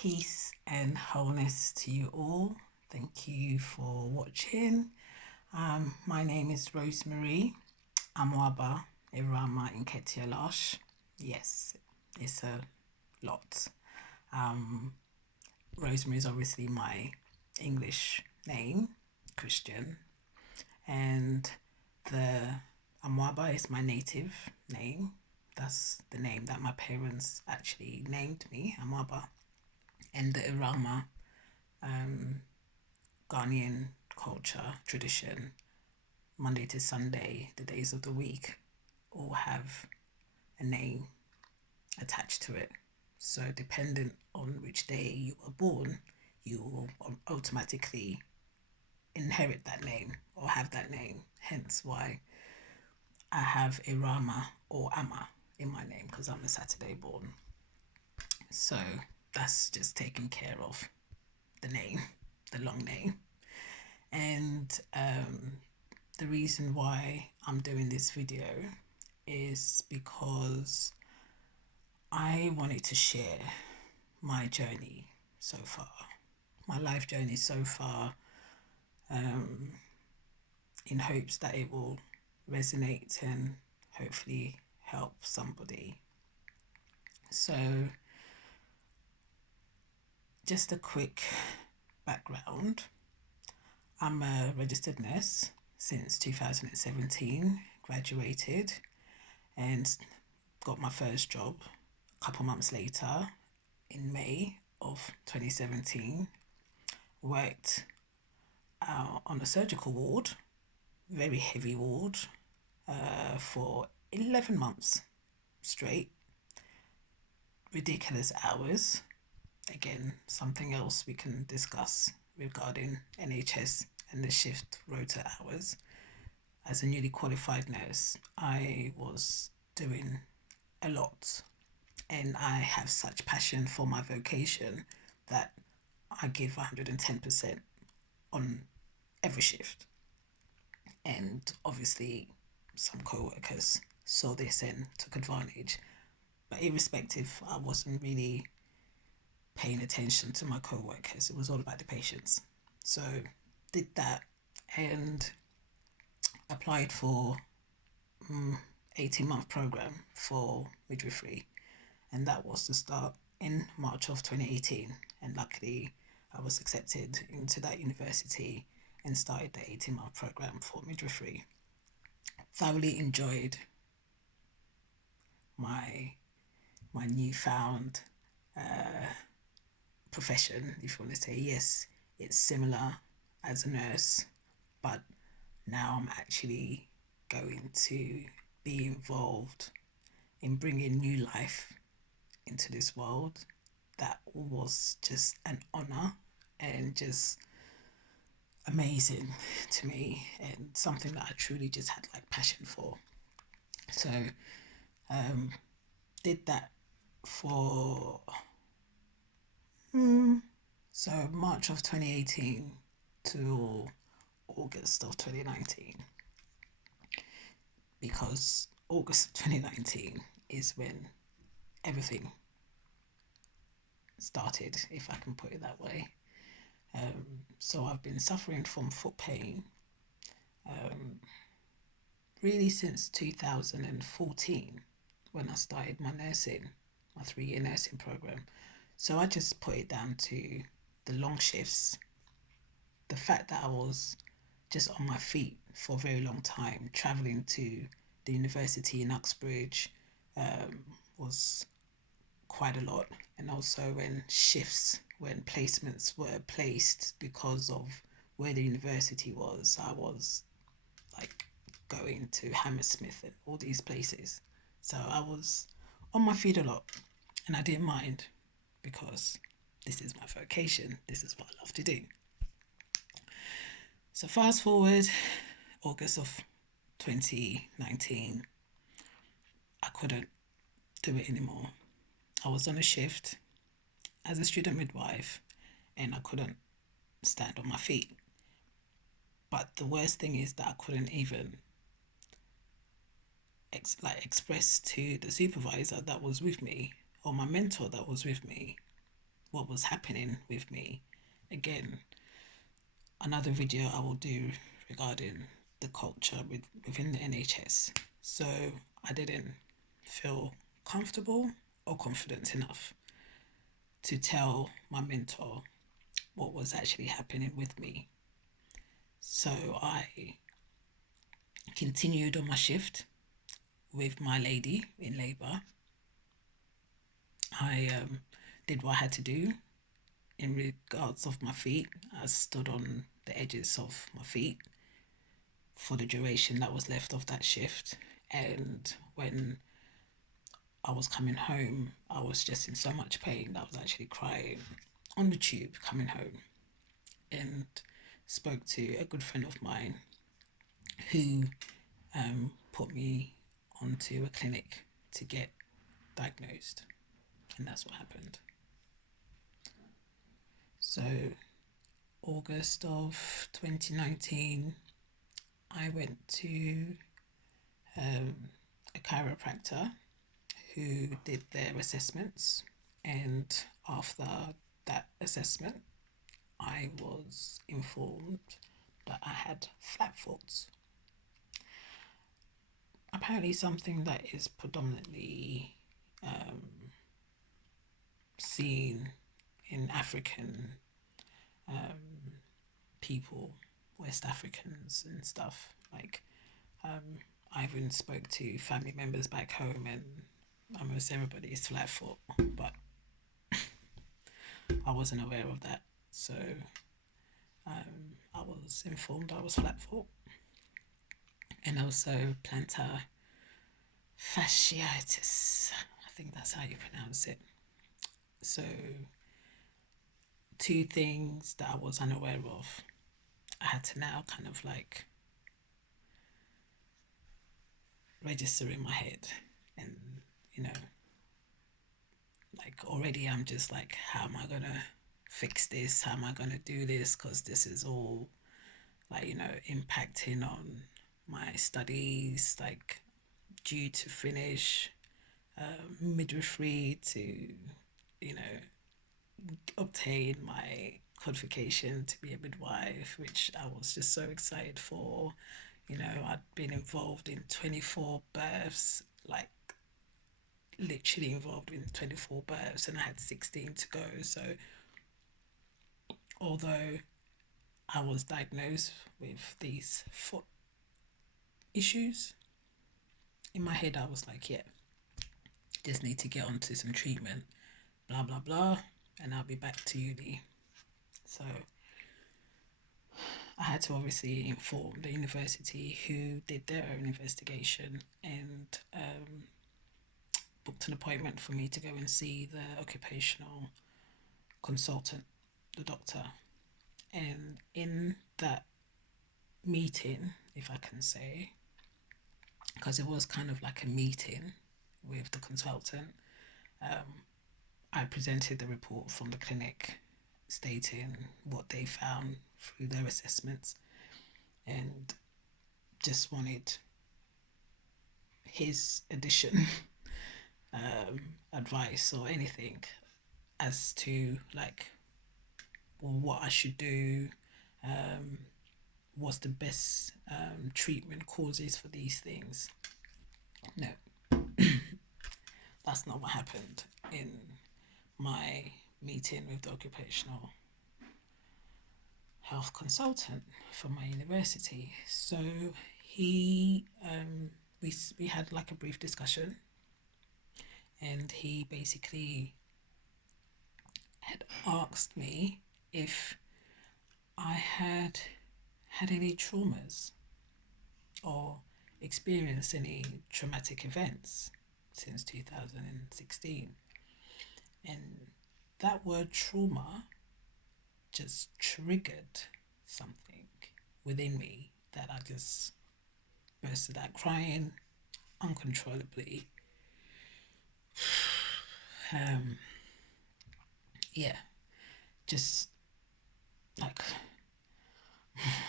Peace and wholeness to you all. Thank you for watching. My name is Rosemary Amwaba Irama Nketialash. Yes, it's a lot. Rosemary is obviously my English name, Christian, and the Amwaba is my native name. That's the name that my parents actually named me, Amwaba. And the Irama, Ghanaian culture, tradition, Monday to Sunday, the days of the week, all have a name attached to it. So, dependent on which day you were born, you will automatically inherit that name or have that name. Hence, why I have Irama or Ama in my name because I'm a Saturday born. So, that's just taking care of the name, the long name. And the reason why I'm doing this video is because I wanted to share my journey so far, my life journey so far, in hopes that it will resonate and hopefully help somebody. So, just a quick background. I'm a registered nurse since 2017, graduated and got my first job a couple months later in May of 2017. Worked on a surgical ward, very heavy ward, for 11 months straight. Ridiculous hours. Again, something else we can discuss regarding NHS and the shift rota hours. As a newly qualified nurse, I was doing a lot, and I have such passion for my vocation that I give 110% on every shift. And obviously, some co-workers saw this and took advantage. But irrespective, I wasn't really paying attention to my co-workers. It was all about the patients. So did that and applied for 18-month program for midwifery, and that was to start in March of 2018. And luckily, I was accepted into that university and started the 18-month program for midwifery. Thoroughly enjoyed my newfound profession, if you want to say. Yes, it's similar as a nurse, but now I'm actually going to be involved in bringing new life into this world. That was just an honor and just amazing to me, and something that I truly just had like passion for. So did that for March of 2018 to August of 2019, because August of 2019 is when everything started, if I can put it that way. So I've been suffering from foot pain really since 2014 when I started my nursing, my 3-year nursing program. So I just put it down to the long shifts, the fact that I was just on my feet for a very long time, traveling to the university in Uxbridge was quite a lot. And also when placements were placed because of where the university was, I was like going to Hammersmith and all these places. So I was on my feet a lot, and I didn't mind because this is my vocation. This is what I love to do. So fast forward, August of 2019, I couldn't do it anymore. I was on a shift as a student midwife and I couldn't stand on my feet. But the worst thing is that I couldn't even express to the supervisor that was with me or my mentor that was with me what was happening with me. Again, another video I will do regarding the culture within the NHS. So I didn't feel comfortable or confident enough to tell my mentor what was actually happening with me. So I continued on my shift with my lady in labour. I did what I had to do in regards of my feet. I stood on the edges of my feet for the duration that was left of that shift. And when I was coming home, I was just in so much pain that I was actually crying on the tube coming home, and spoke to a good friend of mine who put me onto a clinic to get diagnosed. And that's what happened. So, August of 2019, I went to a chiropractor who did their assessments, and after that assessment, I was informed that I had flat foot. Apparently, something that is predominantly seen in African people, West Africans and stuff. Like, I even spoke to family members back home, and almost everybody is flat foot, but I wasn't aware of that. So I was informed I was flat foot, and also plantar fasciitis. I think that's how you pronounce it. So, two things that I was unaware of, I had to now kind of like register in my head. And, you know, like already I'm just like, how am I going to fix this? How am I going to do this? Because this is all like, you know, impacting on my studies, like due to finish midwifery to, you know, obtain my qualification to be a midwife, which I was just so excited for. You know, I'd been involved in 24 births, like literally involved in 24 births, and I had 16 to go. So, although I was diagnosed with these foot issues, in my head I was like, yeah, just need to get onto some treatment, blah, blah, blah, and I'll be back to uni. So, I had to obviously inform the university, who did their own investigation and booked an appointment for me to go and see the occupational consultant, the doctor. And in that meeting, if I can say, because it was kind of like a meeting with the consultant, I presented the report from the clinic stating what they found through their assessments, and just wanted his addition, advice or anything as to like what I should do, what's the best treatment causes for these things. No, that's not what happened in my meeting with the occupational health consultant from my university. So he, we had like a brief discussion, and he basically had asked me if I had any traumas or experienced any traumatic events since 2016. And that word trauma just triggered something within me that I just bursted out crying uncontrollably. Yeah, just like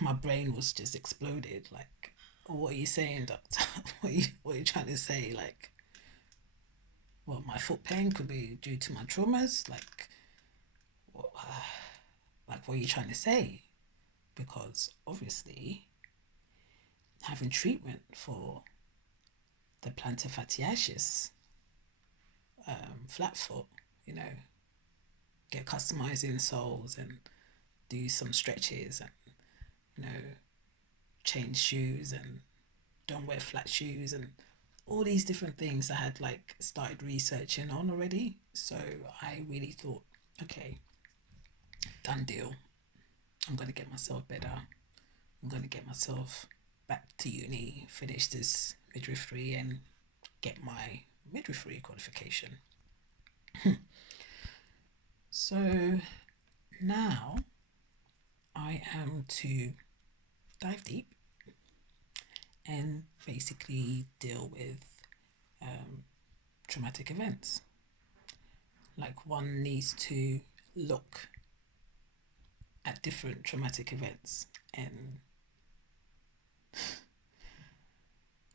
my brain was just exploded. Like, what are you saying, doctor? What are you trying to say? Like, well, my foot pain could be due to my traumas. Like, like, what are you trying to say? Because obviously, having treatment for the plantar fasciitis, flat foot, you know, get customized insoles and do some stretches and, you know, change shoes and don't wear flat shoes and all these different things I had like started researching on already. So I really thought, okay, done deal. I'm going to get myself better. I'm going to get myself back to uni, finish this midwifery and get my midwifery qualification. So now I am to dive deep and basically deal with traumatic events. Like, one needs to look at different traumatic events and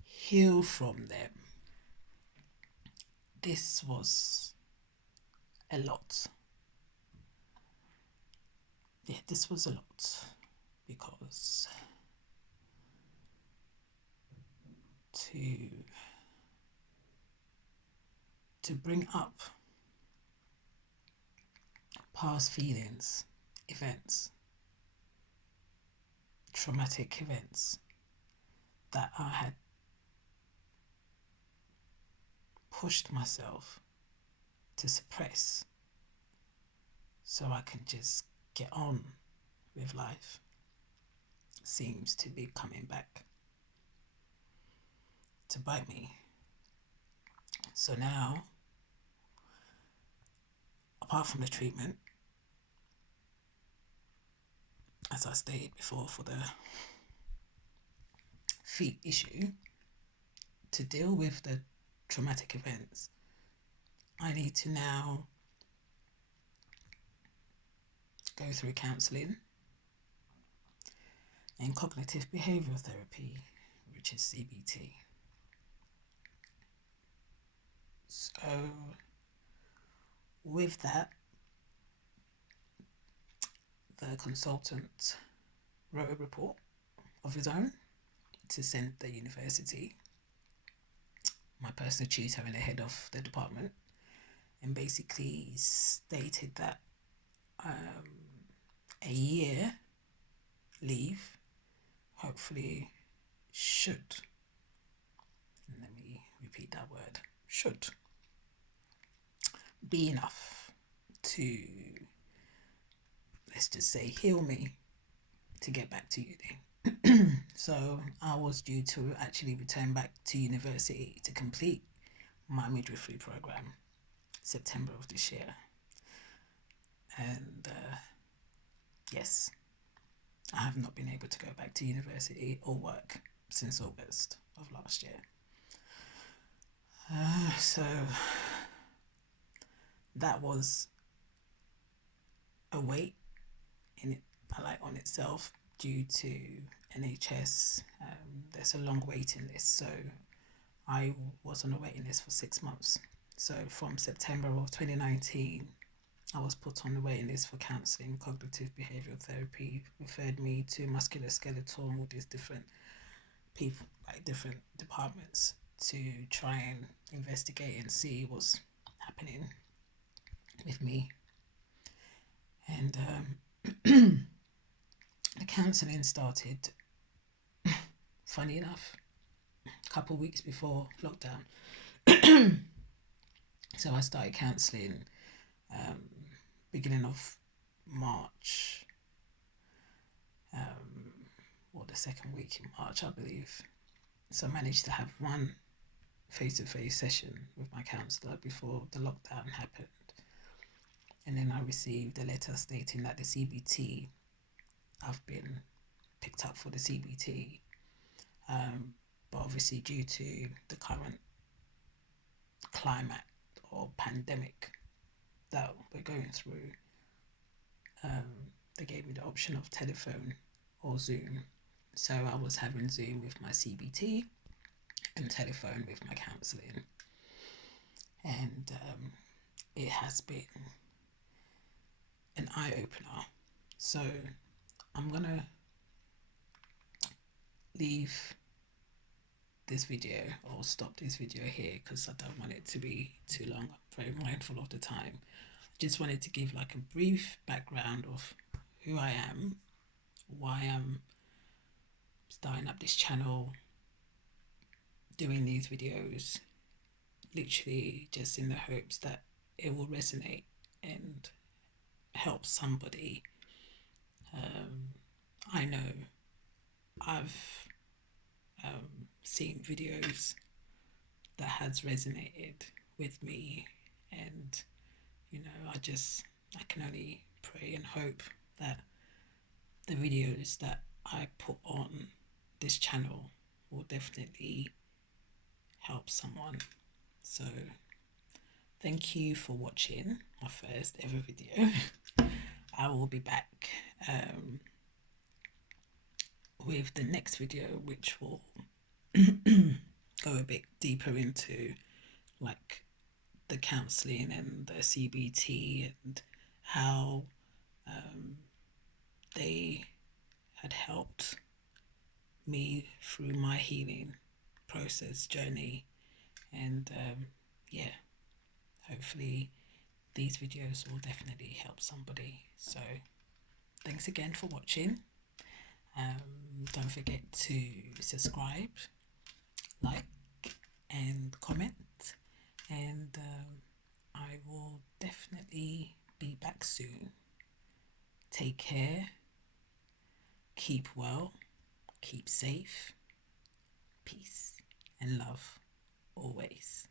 heal from them. This was a lot. Yeah, this was a lot because to bring up past feelings, events, traumatic events that I had pushed myself to suppress so I can just get on with life seems to be coming back to bite me. So now, apart from the treatment, as I stated before, for the feet issue, to deal with the traumatic events, I need to now go through counselling and cognitive behavioural therapy, which is CBT. So with that, the consultant wrote a report of his own to send the university, my personal tutor and the head of the department, and basically stated that a year leave hopefully should, let me repeat that word, should be enough to, let's just say, heal me to get back to uni. So I was due to actually return back to university to complete my midwifery program September of this year. And yes, I have not been able to go back to university or work since August of last year. So that was a weight in it, like on itself, due to NHS. There's a long waiting list, so I was on a waiting list for 6 months. So from September of 2019, I was put on the waiting list for counselling, cognitive behavioural therapy, referred me to musculoskeletal, all these different people, like different departments, to try and investigate and see what's happening with me. And the counselling started, funny enough, a couple of weeks before lockdown. So I started counselling beginning of March, or the second week in March, I believe. So I managed to have one face-to-face session with my counsellor before the lockdown happened. And then I received a letter stating that the CBT, I've been picked up for the CBT. But obviously due to the current climate or pandemic that we're going through, they gave me the option of telephone or Zoom. So I was having Zoom with my CBT and telephone with my counselling. And it has been an eye-opener. So I'm gonna leave this video or stop this video here because I don't want it to be too long. I'm very mindful of the time. Just wanted to give like a brief background of who I am, why I'm starting up this channel, doing these videos, literally just in the hopes that it will resonate and help somebody. I know I've seen videos that has resonated with me, and I can only pray and hope that the videos that I put on this channel will definitely help someone. So thank you for watching my first ever video. I will be back with the next video, which will go a bit deeper into like the counselling and the CBT and how they had helped me through my healing process journey. And yeah, hopefully these videos will definitely help somebody. So thanks again for watching. Don't forget to subscribe, like and comment, and I will definitely be back soon. Take care, keep well, keep safe, peace and love always.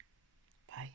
Bye.